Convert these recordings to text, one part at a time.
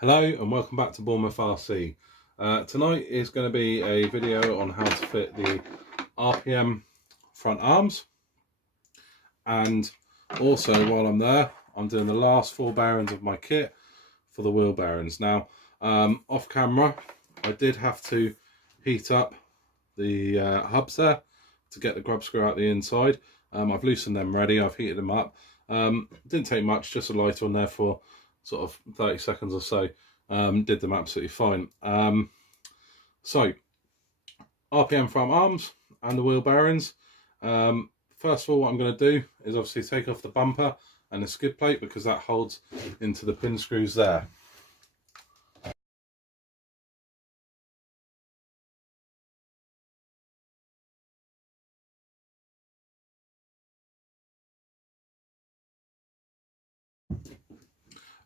Hello and welcome back to Bournemouth RC. Tonight is going to be a video on how to fit the RPM front arms, and also while I'm there I'm doing the last 4 bearings of my kit for the wheel bearings. Now off camera I did have to heat up the hubs there to get the grub screw out the inside. I've loosened them ready, I've heated them up. Didn't take much, just a lighter on there for sort of 30 seconds or so. Did them absolutely fine. So RPM front arms and the wheel bearings. First of all, what I'm going to do is obviously take off the bumper and the skid plate because that holds into the pin screws there.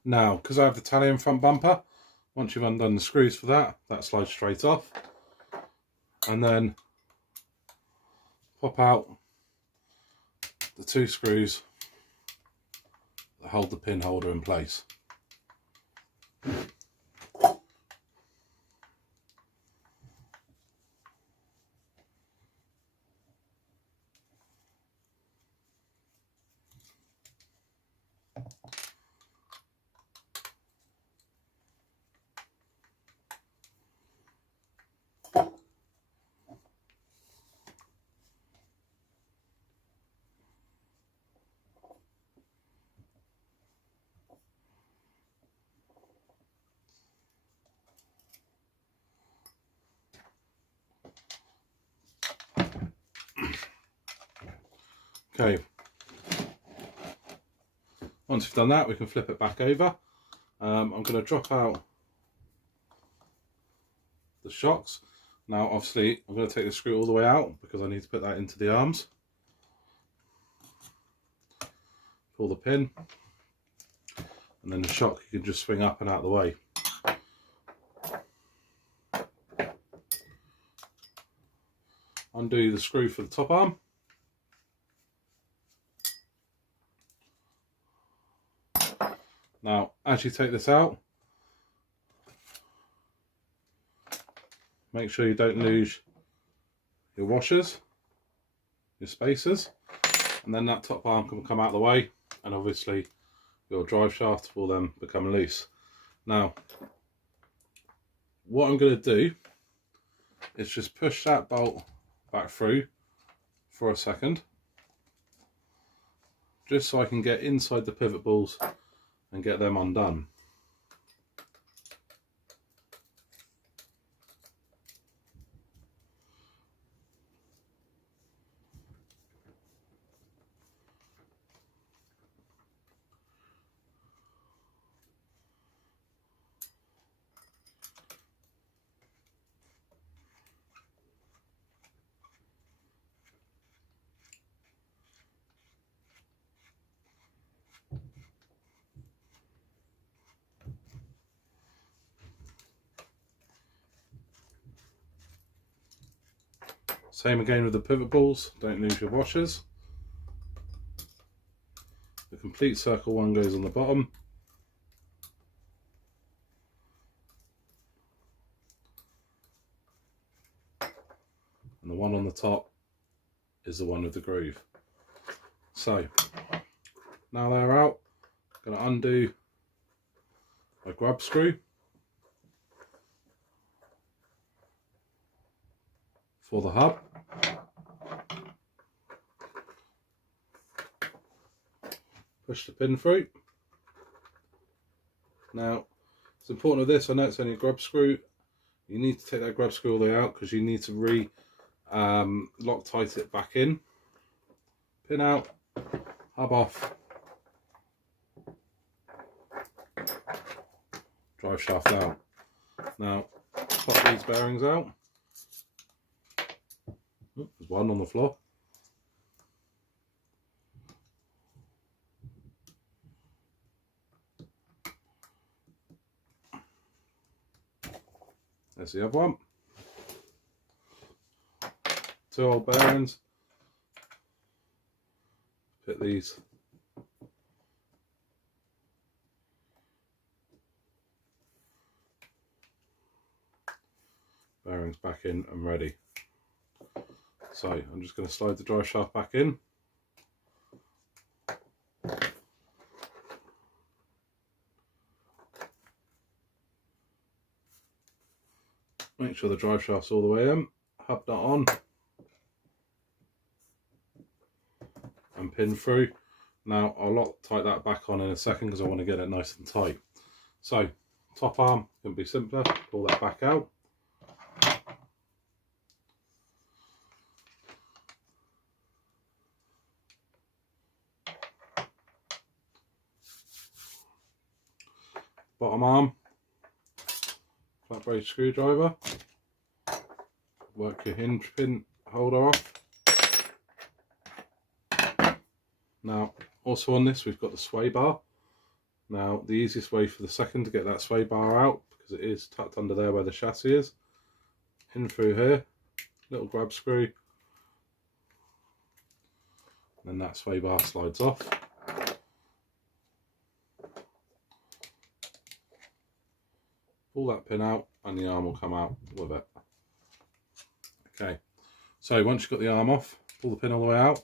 Now, because I have the Italian front bumper, once you've undone the screws for that, that slides straight off. And then pop out the 2 screws that hold the pin holder in place. Okay, once we've done that, we can flip it back over. I'm going to drop out the shocks. Now obviously I'm going to take the screw all the way out because I need to put that into the arms. Pull the pin, and then the shock you can just swing up and out of the way. Undo the screw for the top arm. Now, as you take this out, make sure you don't lose your washers, your spacers, and then that top arm can come out of the way, and obviously your drive shaft will then become loose. Now, what I'm going to do is just push that bolt back through for a second, just so I can get inside the pivot balls and get them undone. Same again with the pivot balls, don't lose your washers. The complete circle one goes on the bottom. And the one on the top is the one with the groove. So, now they're out, I'm going to undo my grub screw for the hub. Push the pin through. Now, it's important with this, I know it's only a grub screw, you need to take that grub screw all the way out because you need to Loctite it back in. Pin out, hub off, drive shaft out. Now, pop these bearings out. Oh, there's one on the floor. There's the other one. 2 old bearings. Fit these bearings back in and ready. So I'm just going to slide the drive shaft back in. Make sure the drive shaft's all the way in, hub that on and pin through. Now I'll tighten that back on in a second because I want to get it nice and tight. So top arm can be simpler, pull that back out. Bottom arm, flat brace screwdriver, work your hinge pin holder off. Now also on this we've got the sway bar. Now the easiest way for the second to get that sway bar out, because it is tucked under there where the chassis is, in through here, little grab screw, and then that sway bar slides off. Pull that pin out and the arm will come out with it. Okay, so once you've got the arm off, pull the pin all the way out.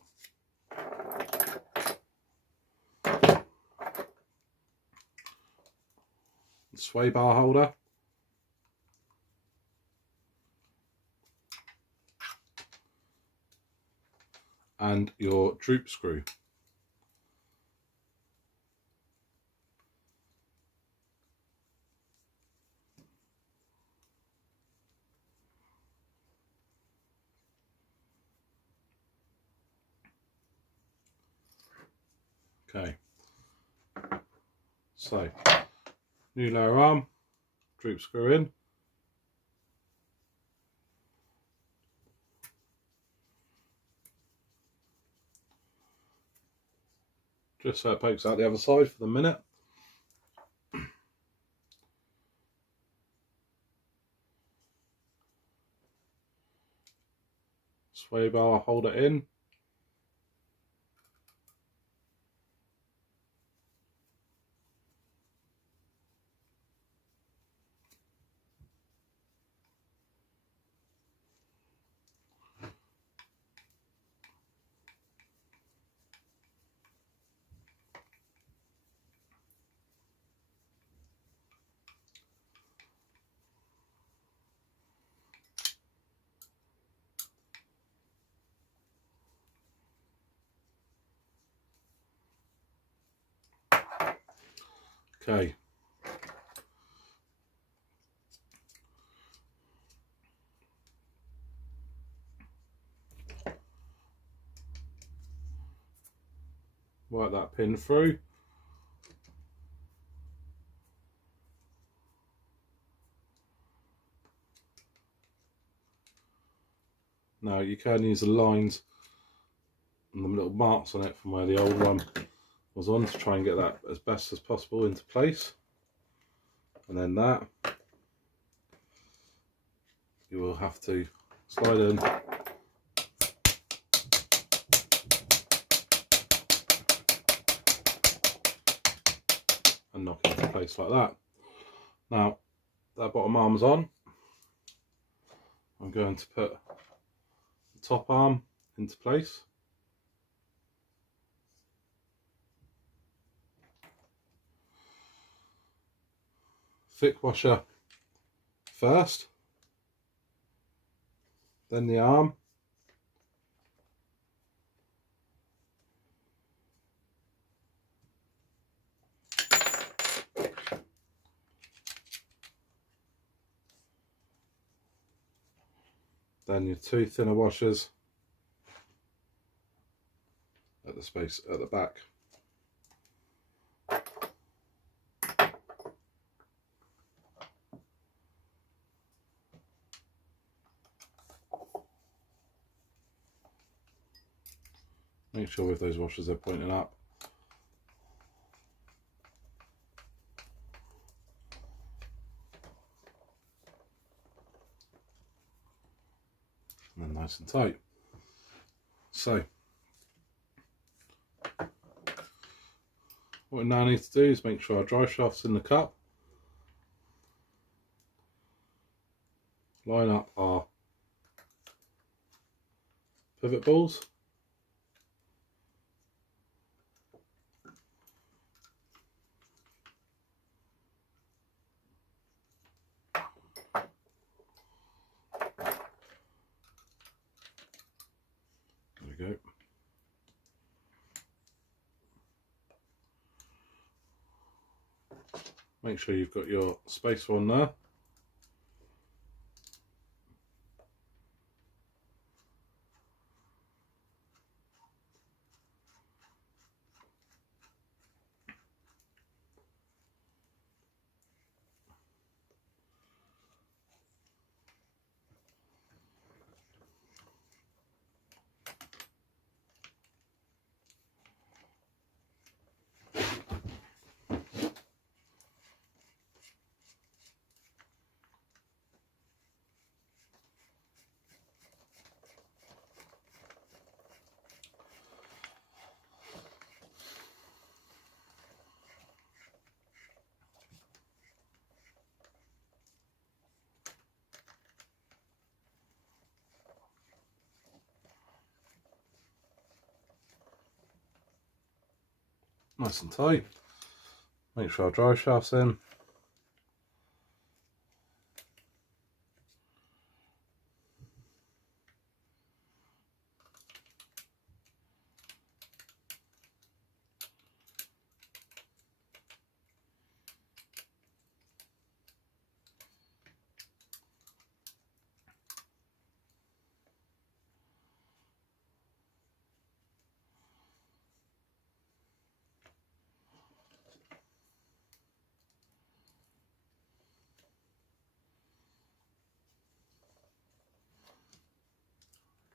The sway bar holder. And your droop screw. Okay, so new lower arm, droop screw in, just so it pokes out the other side for the minute. Sway bar, hold it in. Okay. Work that pin through. Now you can use the lines and the little marks on it from where the old one was on to try and get that as best as possible into place. And then that you will have to slide in and knock it into place like that. Now that bottom arm's on. I'm going to put the top arm into place. Thick washer first, then the arm, then your two thinner washers at the space at the back. Make sure with those washers they're pointing up. And then nice and tight. So what we now need to do is make sure our drive shaft's in the cup. line up our pivot balls. There we go. Make sure you've got your spacer on there. Nice and tight. Make sure our drive shaft's in.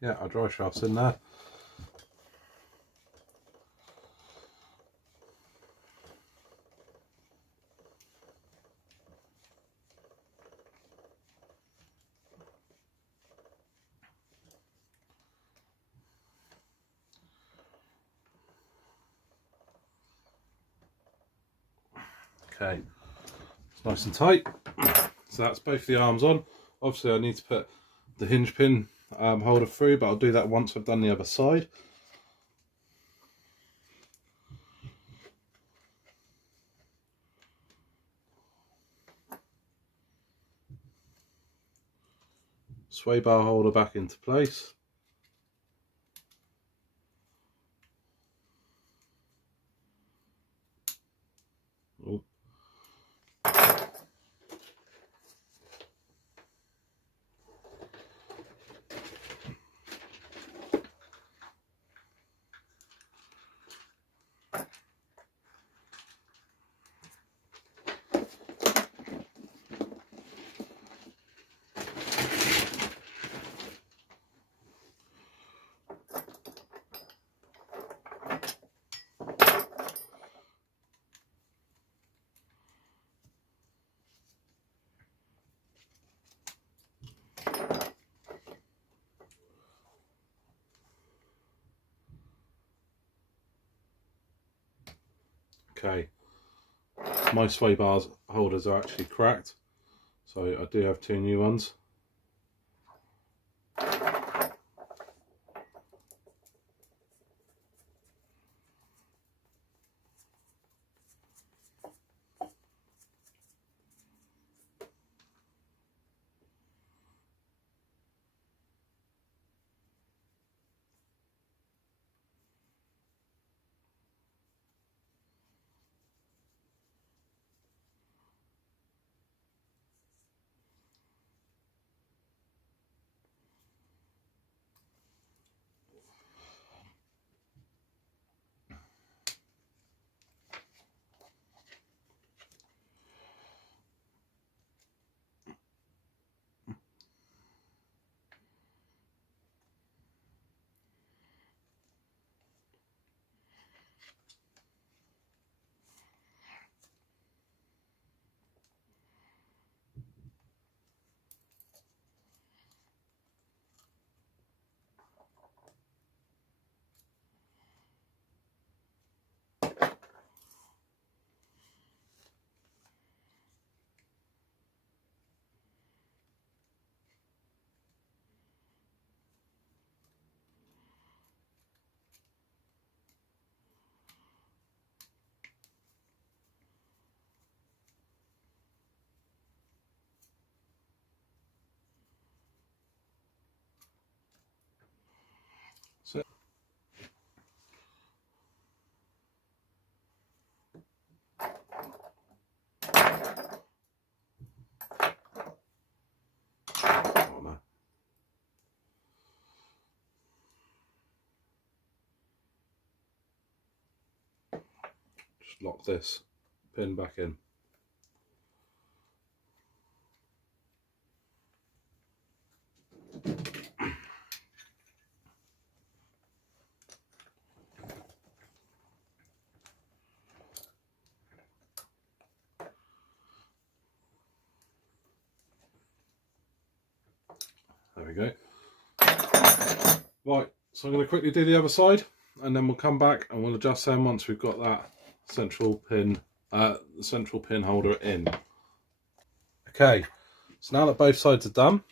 Yeah, our drive shaft's in there. Okay, it's nice and tight. So that's both the arms on. Obviously I need to put the hinge pin holder through, but I'll do that once I've done the other side. Sway bar holder back into place. Ooh. Okay, my sway bars holders are actually cracked, so I do have two new ones. Oh, no. Just lock this pin back in. There we go. Right, so I'm going to quickly do the other side, and then we'll come back and we'll adjust them once we've got that central pin holder in. Okay, so now that both sides are done,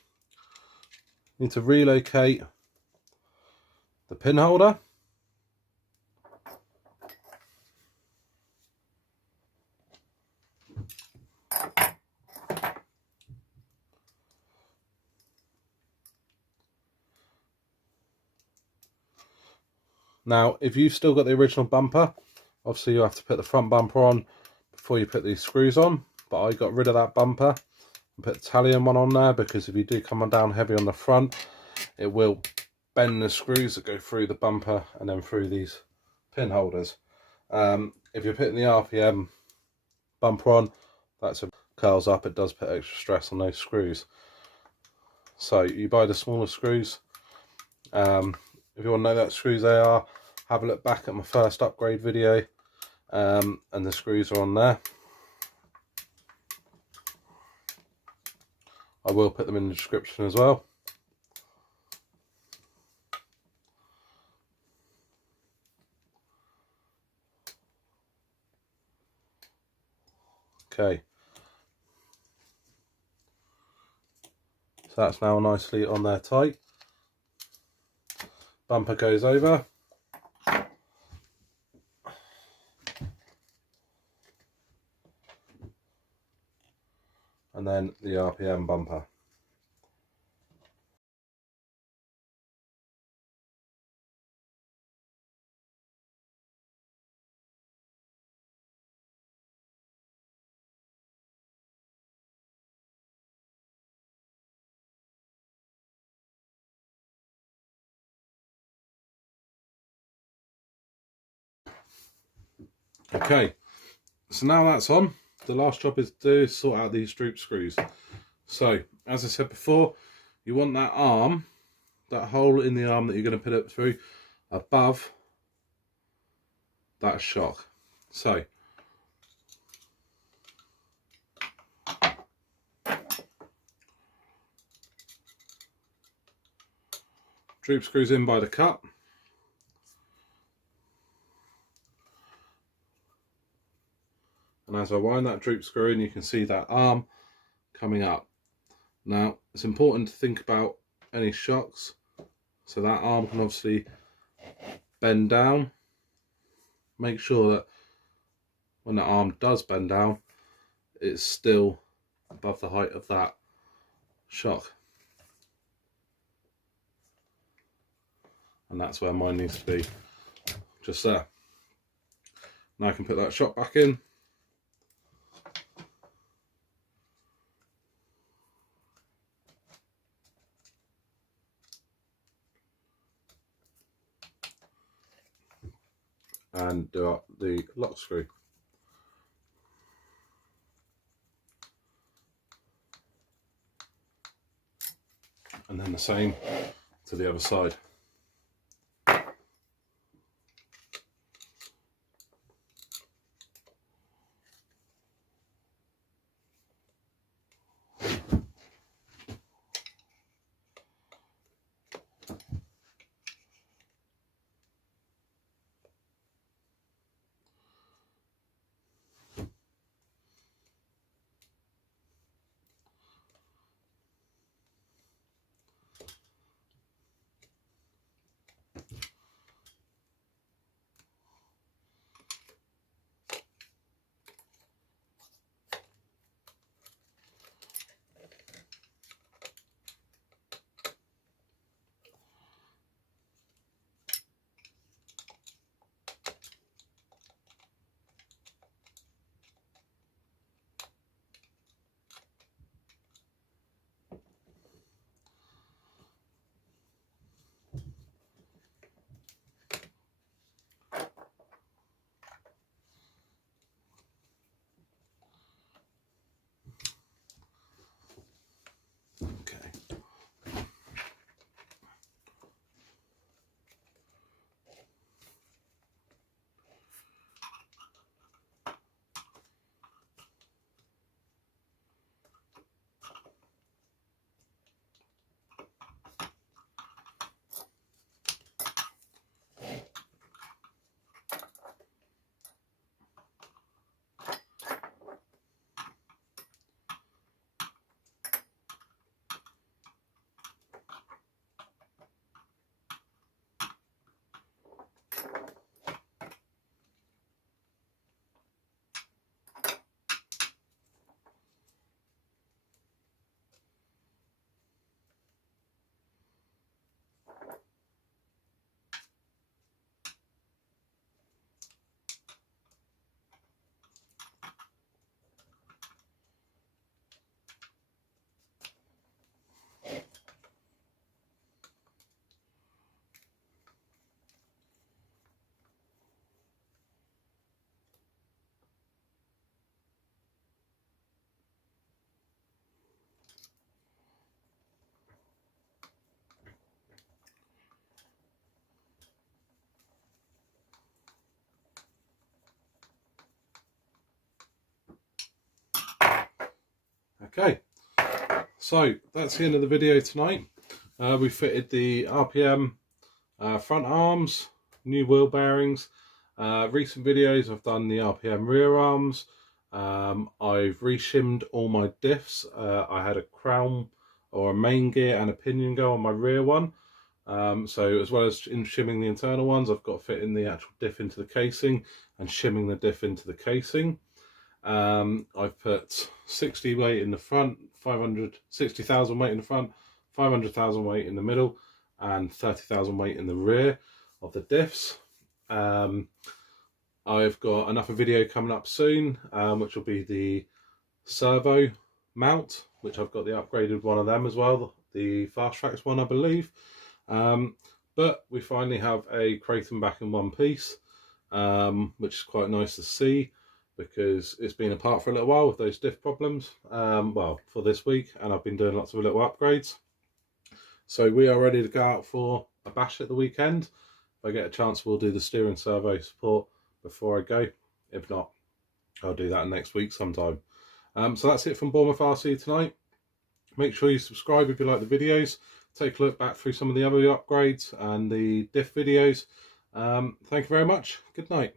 you need to relocate the pin holder. Now, if you've still got the original bumper, obviously you have to put the front bumper on before you put these screws on, but I got rid of that bumper and put the Italian one on there, because if you do come on down heavy on the front, it will bend the screws that go through the bumper and then through these pin holders. If you're putting the RPM bumper on, that's a curls up, it does put extra stress on those screws. So you buy the smaller screws. If you want to know what screws they are, have a look back at my first upgrade video, and the screws are on there. I will put them in the description as well. Okay, so that's now nicely on there tight. Bumper goes over. And then the RPM bumper. Okay, so now that's on, the last job is to sort out these droop screws. So, as I said before, you want that arm, that hole in the arm that you're going to put it through, above that shock. So, droop screws in by the cut. And as I wind that droop screw in, you can see that arm coming up. Now, it's important to think about any shocks. So that arm can obviously bend down. Make sure that when the arm does bend down, it's still above the height of that shock. And that's where mine needs to be, just there. Now I can put that shock back in. And do up the lock screw. And then the same to the other side. Okay, so that's the end of the video tonight. We fitted the RPM front arms, new wheel bearings. Recent videos I've done the RPM rear arms. I've reshimmed all my diffs. I had a crown or a main gear and a pinion go on my rear one. So as well as shimming the internal ones, I've got to fit in the actual diff into the casing and shimming the diff into the casing. I've put 60 weight in the front, 60,000 weight in the front, 500,000 weight in the middle, and 30,000 weight in the rear of the diffs. I've got another video coming up soon, which will be the servo mount, which I've got the upgraded one of them as well, the Fast Tracks one, I believe. But we finally have a Kraton back in one piece, which is quite nice to see, because it's been apart for a little while with those diff problems, well, for this week, and I've been doing lots of little upgrades. So we are ready to go out for a bash at the weekend. If I get a chance, we'll do the steering servo support before I go. If not, I'll do that next week sometime. So that's it from Bournemouth RC tonight. Make sure you subscribe if you like the videos. Take a look back through some of the other upgrades and the diff videos. Thank you very much. Good night.